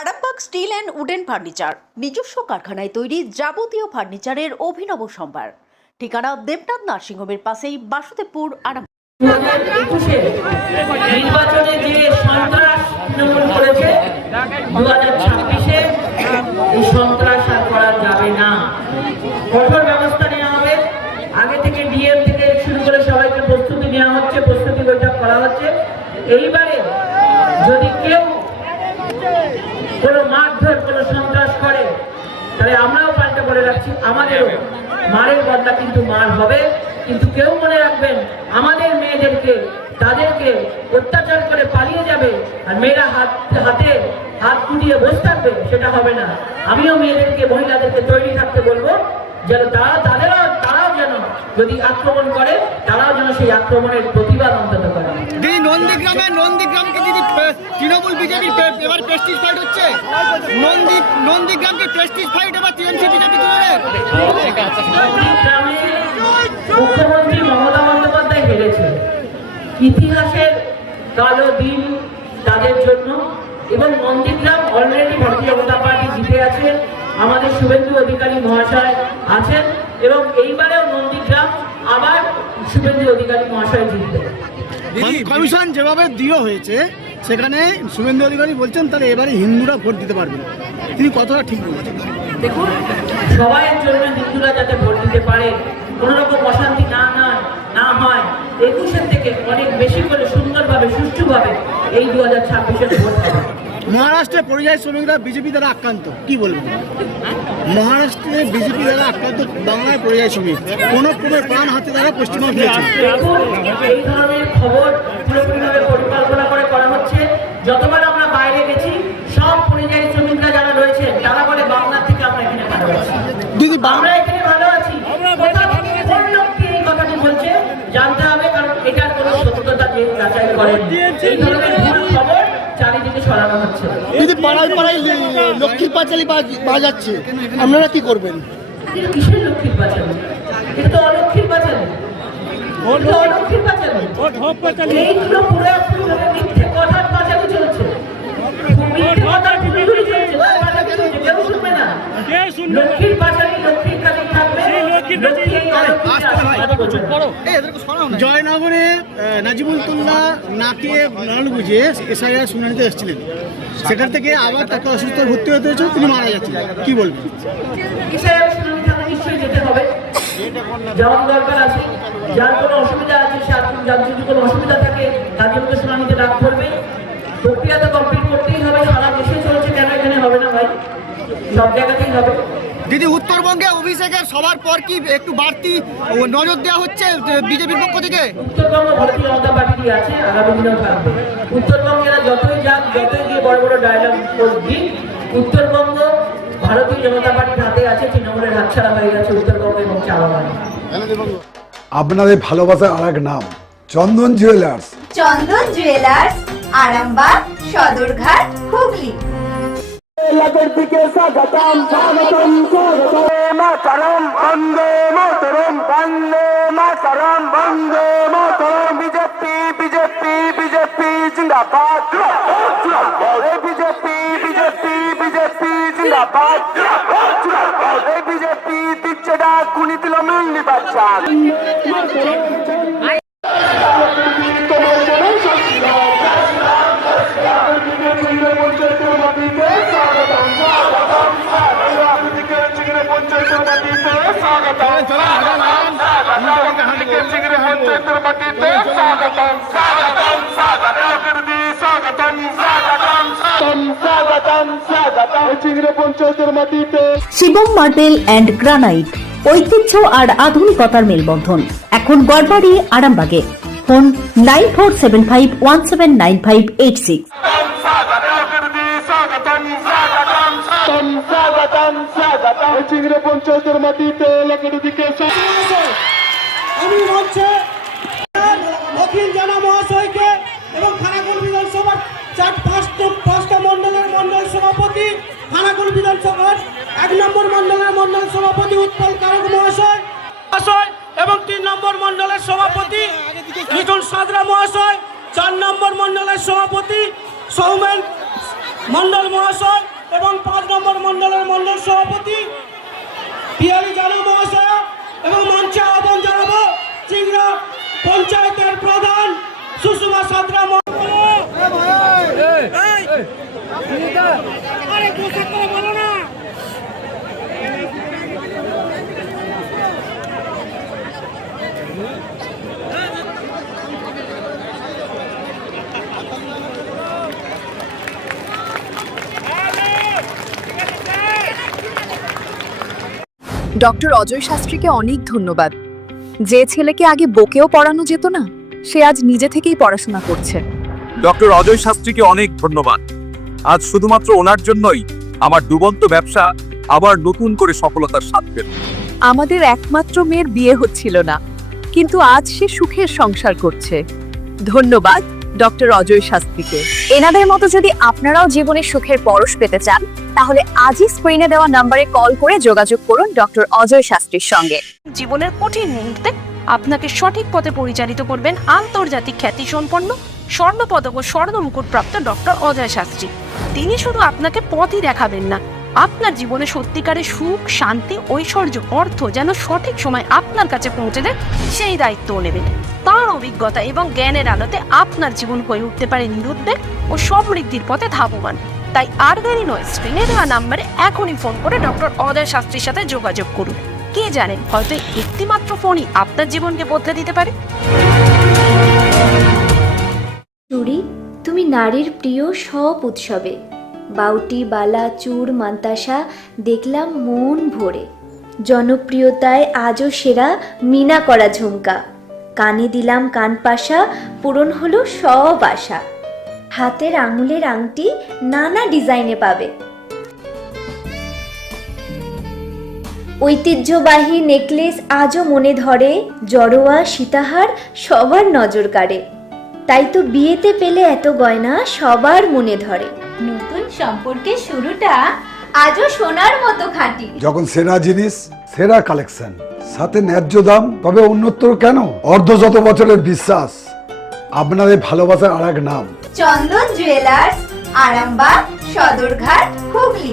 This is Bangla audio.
Arambagh steel and wooden furniture নিজস্ব কারখানায় তৈরি যাবতীয় ফার্নিচারের অভিনব সম্ভার। ঠিকানা দেবনাথ নার্সিংহোমের পাশেই, বাসুদেবপুর, আরামবাগ। নির্বাচনে যে সন্ত্রাস করেছে 2026-এ এই সন্ত্রাস আর করা যাবে না, কঠোর ব্যবস্থা নেওয়া হবে। আগে থেকে ডিএম থেকে শুরু করে সবাইকে প্রস্তুতি নেওয়া হচ্ছে, প্রস্তুতি বৈঠক করা হচ্ছে। এইবারে যদি কেউ কোনো মারধর কোনো সন্ত্রাস করে তাহলে আমরাও পাল্টে বলে রাখছি, আমাদেরও মারের বদলা কিন্তু মার হবে। কিন্তু কেউ মনে রাখবেন, আমাদের মেয়েদেরকে তাদেরকে অত্যাচার করে পালিয়ে যাবে আর মেয়েরা হাতে হাত কুটিয়ে বসে থাকবে, সেটা হবে না। আমিও মেয়েদেরকে মহিলাদেরকে তৈরি থাকতে বলবো, যেন তারাও যেন যদি আক্রমণ করে তারাও যেন সেই আক্রমণের প্রতিবাদ অন্তত করে। নন্দীগ্রামকে যদি তৃণমূল বিজেপি এবার প্রেস্টিজ ফাইট হচ্ছে, নন্দীগ্রামকে প্রেস্টিজ ফাইট এবার টিএমসি বিজেপি মুখ্যমন্ত্রী মমতা বন্দ্যোপাধ্যায় হেরেছে, ইতিহাসের কালো দিন তাদের জন্য। এবং নন্দীগ্রাম অলরেডি ভারতীয় জনতা পার্টি জিতে আছে, আমাদের শুভেন্দু অধিকারী মহাশয় আছেন এবং এইবারেও নন্দীগ্রাম আবার শুভেন্দু অধিকারী মহাশয় জিতবে। কমিশন যেভাবে দেওয়া হয়েছে সেখানে শুভেন্দু অধিকারী বলছেন তাহলে এবারে হিন্দুরা ভোট দিতে পারবেন, তিনি কতটা ঠিক বলছেন? দেখুন, সবাইয়ের জন্য হিন্দুরা যাতে ভোট দিতে পারে, কোন রকম অশান্তি না হয়, 21-এর থেকে অনেক বেশি করে সুন্দরভাবে সুষ্ঠুভাবে এই 2026-এর ভোট হবে। মহারাষ্ট্রে পরিযায়ী শ্রমিকরা বিজেপি দ্বারা আক্রান্ত, কি বলবেন? মহারাষ্ট্রে বিজেপি দ্বারা আক্রান্ত বাংলায় পরিযায়ী শ্রমিক, কোনো প্রাণ হাতে দ্বারা পশ্চিমবঙ্গ হয়েছে। এই ধরনের খবর পুরোপুরিভাবে পরিকল্পনা করে করা হচ্ছে। যতবার আমরা বাইরে গেছি, সব পরিযায়ী শ্রমিকরা যারা রয়েছে তারা বলে বাংলার থেকে আমরা এখানে ভালো আছি, দিদি আমরা এখানে ভালো আছি। কোন লোককে এই কথাটি বলছে জানতে হবে, কারণ এটার কোনো সত্যতা যাচাই করেন। এই ধরনের ভুল খবর চারিদিকে ছড়ানো হচ্ছে। দিদি পাড়ায় পাড়ায় লক্ষ্মীর পাঁচালি বাজাচ্ছে, আপনারা কি করবেন? কিসের লক্ষ্মীর পাঁচালি? এটা তো অলক্ষ্মীর পাঁচালি, অলক্ষ্মীর পাঁচালি। এইগুলো পুরোপুরিভাবে মিথ্যে কথার পাঁচালি চলছে, মিথ্যে কথার পুরোপুরি চলছে, কেউ শুনবে না। লক্ষ্মীর পাঁচালি লক্ষ্মীর কাছে থাকবে। জয়নগরে নাজিবুল্লাহ নাকে নাড়ু বুঝে এসআইআর শুনানিতে এসেছিলেন, সেখান থেকে আবার তাকে অসুস্থ ভর্তি হতে হয়েছে, তিনি মারা যাচ্ছেন, কি বলবেন? এসআইআর শুনানি থাকলে নিশ্চয়ই যেতে হবে, যাওয়ার দরকার আছে। যার কোনো অসুবিধা আছে, যার যদি কোনো অসুবিধা থাকে তাদের মধ্যে শুনানিতে ডাক করবে। প্রক্রিয়া তো কমপ্লিট করতেই হবে, সারা দেশে চলছে, কেন এখানে হবে না ভাই? সব জায়গাতেই হবে। দিদি, উত্তরবঙ্গে অভিষেকের সবার পর কি একটু বাড়তি নজর দেওয়া হচ্ছে বিজেপির পক্ষ থেকে? উত্তরবঙ্গ ভারতীয় জনতা পার্টি আছে, আগামী দিনেও থাকবে। উত্তরবঙ্গেরা যতই যাক, যতই গিয়ে বড় বড় ডায়লগ দিক, উত্তরবঙ্গ ভারতীয় জনতা পার্টির হাতে আছে, তৃণমূলের হাতছাড়া হয়ে গেছে উত্তরবঙ্গ এবং চা বাগান। আপনাদের ভালোবাসার আরেক নাম চন্দন জুয়েলার্স। চন্দন জুয়েলার্স, আরামবাগ, সদরঘাট, হুগলি। দিকে স্বাগতম স্বাগতম বন্দে মাতরম বন্দে মাতরম বন্দে মাতরম বন্দে মাতরম। বিজেপি বিজেপি বিজেপি জিন্দাবাদ, বিজেপি বিজেপি বিজেপি জিন্দাবাদ, বিজেপি দিচ্ছে ডাক, কুনি দিল মিলনি বাচ্চা। শিবম মার্বেল অ্যান্ড গ্রানাইট, ঐতিহ্য আর আধুনিকতার মেলবন্ধন, এখন গড়বাড়ি, আরামবাগে। ফোন 9475179586। আমি মঞ্চে অখিল জানা মহাশয়কে এবং খানাকুল বিধানসভার পাঁচটা মন্ডলের মন্ডল সভাপতি, খানাকুল বিধানসভার 1 নম্বর মন্ডলের মন্ডল সভাপতি উৎপল কারক মহাশয় এবং 3 নম্বর মন্ডলের সভাপতি মিঠুন সাদরা মহাশয়, 4 নম্বর মন্ডলের সভাপতি সৌমেন মন্ডল মহাশয় এবং 5 নম্বর মন্ডলের মন্ডল সভাপতি পিয়ালি জানা মহাশয় এবং মঞ্চে আহ্বান জানাবো চিংড়া পঞ্চায়েতের প্রধান সুষমা সাঁতরা ডক্টর অজয় শাস্ত্রীকে অনেক ধন্যবাদ। যে ছেলেকে আগে বকেও পড়ানো যেত না, সে আজ নিজে থেকেই পড়াশোনা করছে। ডক্টর অজয় শাস্ত্রীকে অনেক ধন্যবাদ। আজ শুধুমাত্র ওনার জন্যই আমার ডুবন্ত ব্যবসা আবার নতুন করে সফলতার স্বাদ পেল। আমাদের একমাত্র মেয়ের বিয়ে হচ্ছিল না, কিন্তু আজ সে সুখের সংসার করছে। ধন্যবাদ ডক্টর অজয় শাস্ত্রীকে। এনাদের মতো যদি আপনারাও জীবনে সুখের পরশ পেতে চান, তাহলে আজই স্ক্রিনে দেওয়া নম্বরে কল করে যোগাযোগ করুন ডক্টর অজয় শাস্ত্রীর সঙ্গে। জীবনের কঠিন মুহূর্তে আপনাকে সঠিক পথে পরিচালিত করবেন আন্তর্জাতিক খ্যাতিসম্পন্ন স্বর্ণপদক ও স্বর্ণ মুকুট প্রাপ্ত ডক্টর অজয় শাস্ত্রী। তিনি শুধু আপনাকে পথই দেখাবেন না, আপনার জীবনে সত্যিকারের সুখ, শান্তি, ঐশ্বর্য, অর্থ যেন সঠিক সময় আপনার কাছে পৌঁছে দেয় সেই দায়িত্বও নেবেন। তার অভিজ্ঞতা এবং জ্ঞানের আলোতে আপনার জীবন হয়ে উঠতে পারে নিরুদ্বেগ ও সমৃদ্ধির পথে ধাবমান। তাই আর দেরি নয়, স্ক্রিনে দেওয়া নাম্বারে এখনই ফোন করে ডক্টর অজয় শাস্ত্রীর সাথে যোগাযোগ করুন। কে জানেন, হয়তো একটিমাত্র ফোনই আপনার জীবনকে বদলে দিতে পারে। চুড়ি, তুমি নারীর প্রিয় সব উৎসবে। বাউটি, বালা, চূড়, মান্তাসা দেখলাম মন ভরে। জনপ্রিয়তায় আজও সেরা মিনা করা ঝুমকা। কানে দিলাম কানপাশা, পূরণ হলো সব আশা। হাতের আঙুলের আংটি নানা ডিজাইনে পাবে। ঐতিহ্যবাহী নেকলেস আজও মনে ধরে। জড়োয়া, সীতাহার সবার নজর কাড়ে। তাই তো বিয়েতে পেলে এত গয়না সবার মনে ধরে। নতুন সম্পর্কের শুরুটা আজও সোনার মতো খাঁটি। যখন সেরা জিনিস, সেরা কালেকশন, সাথে ন্যায্য দাম, তবে উন্নতর কেন? অর্ধশত বছরের বিশ্বাস, আপনাদের ভালোবাসার আর এক নাম চন্দন জুয়েলার্স, আরামবাগ, সদরঘাট, হুগলি।